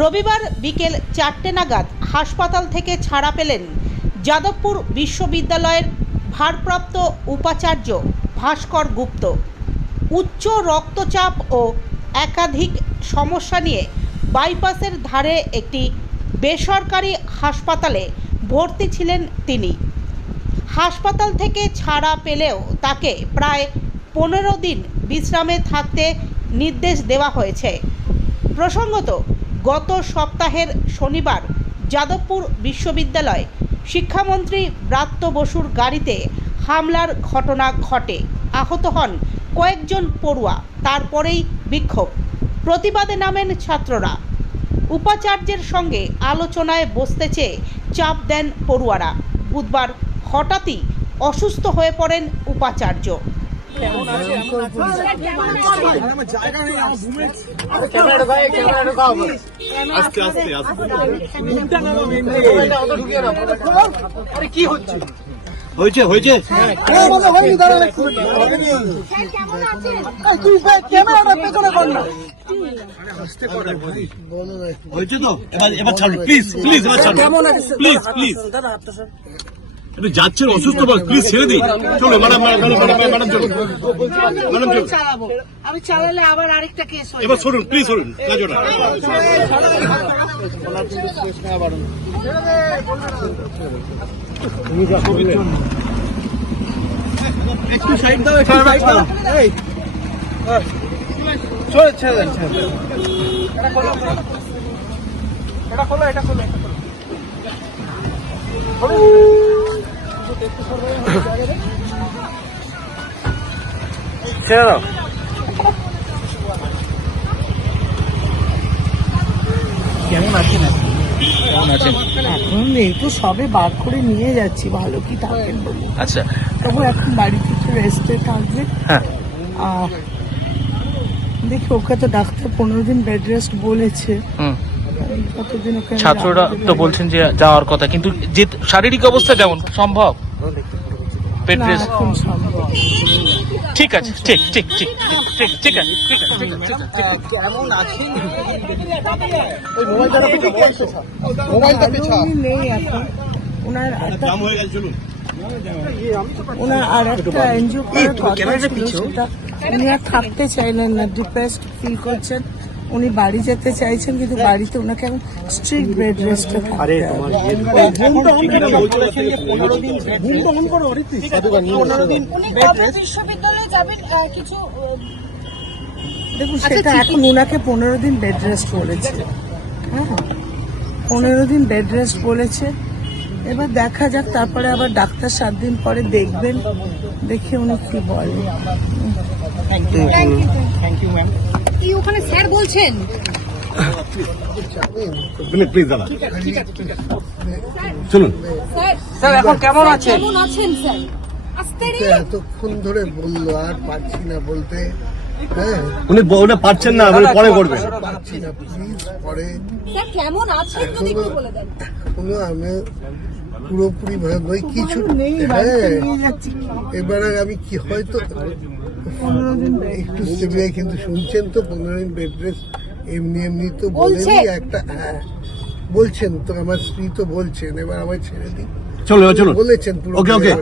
রবিবার বিকেল চারটে নাগাদ হাসপাতাল থেকে ছাড়া পেলেন যাদবপুর বিশ্ববিদ্যালয়ের ভারপ্রাপ্ত উপাচার্য ভাস্কর গুপ্ত। উচ্চ রক্তচাপ ও একাধিক সমস্যা নিয়ে বাইপাসের ধারে একটি বেসরকারি হাসপাতালে ভর্তি ছিলেন তিনি। হাসপাতাল থেকে ছাড়া পেলেও তাকে প্রায় পনেরো দিন বিশ্রামে থাকতে নির্দেশ দেওয়া হয়েছে। প্রসঙ্গত গত সপ্তাহের শনিবার যাদবপুর বিশ্ববিদ্যালয় শিক্ষামন্ত্রী ব্রাত্য বসুর গাড়িতে হামলার ঘটনা ঘটে। আহত হন কয়েকজন পড়ুয়া, তারপরেই বিক্ষোভ। প্রতিবাদে নামেন ছাত্ররা। উপাচার্যের সঙ্গে আলোচনায় বসতে চেয়ে চাপ দেন পড়ুয়ারা। বুধবার হঠাৎই অসুস্থ হয়ে পড়েন উপাচার্য। আস্তে আস্তে আস্তে। হয়েছে হয়েছে। হয়েছে তো? এবার এবার ছাড়ুন প্লিজ প্লিজ এবার ছাড়ুন প্লিজ প্লিজ একটু যাচ্ছেন অসুস্থ বল প্লিজ ছেড়ে দিন। চলো ম্যাডাম ম্যাডাম ম্যাডাম ম্যাডাম চলো ম্যাডাম চলো চালাবো আমি চালালে আবার আরেকটা কেস এবার সরুন প্লিজ সরুন একটু সাইড দাও একটু সাইড দাও। এই। চলে ছেড়ে দেন ছেড়ে দেন। ছেড়ে দাও কেমন আছেন এখন এই তো সবে বার করে নিয়ে যাচ্ছি ভালো কি থাকেন বলে আচ্ছা। তবু এখন বাড়িতে একটু রেস্টে থাকবে। হ্যাঁ। আর দেখি ওকে তো ডাক্তার পনেরো দিন বেড রেস্ট বলেছে। ছাত্ররা তো বলছেন যে যাওয়ার কথা কিন্তু যে শারীরিক অবস্থা কেমন সম্ভব? পেট রেস্ট ঠিক আছে ঠিক ঠিক ঠিক ঠিক ঠিক ঠিক আছে ঠিক আছে নেই এখন। ওনার একটা দাম হয়ে গেছে চলুন। ওনার আর একটা এনজিও করার কথা ছিল সেটা উনি আর থাকতে চাইলেন না ডিপ্রেসড ফিল করছেন। উনি বাড়ি যেতে চাইছেন কিন্তু বাড়িতে ওনাকে এখন স্ট্রিক্ট বেড রেস্টে দেখুন সেটা এখন ওনাকে পনেরো দিন বেড রেস্ট বলেছে। হ্যাঁ পনেরো দিন বেড রেস্ট বলেছে। এবার দেখা যাক তারপরে আবার ডাক্তার সাত দিন পরে দেখবেন দেখে উনি কি বলে। কি ওখানে স্যার বলছেন? প্লিজ দাদা চলুন। স্যার স্যার এখন কেমন আছেন? কেমন আছেন স্যার? এতক্ষণ ধরে বলল আর পারছি না বলতে। হ্যাঁ উনি পারছেন না উনি পরে করবেন না প্লিজ পরে স্যার কেমন আছেন যদি একটু বলে দেন আমি পুরোপুরি ভাবে ওই কিছু হ্যাঁ এবারে আমি কি হয়তো একটু সিবিআই কিন্তু শুনছেন তো পনেরো দিন বেড রেস্ট এমনি এমনি তো বলেনি একটা হ্যাঁ বলছেন তো আমার স্ত্রী তো বলছেন এবার আমার ছেড়ে দিই চলো চলুন বলেছেন পুরো ওকে ওকে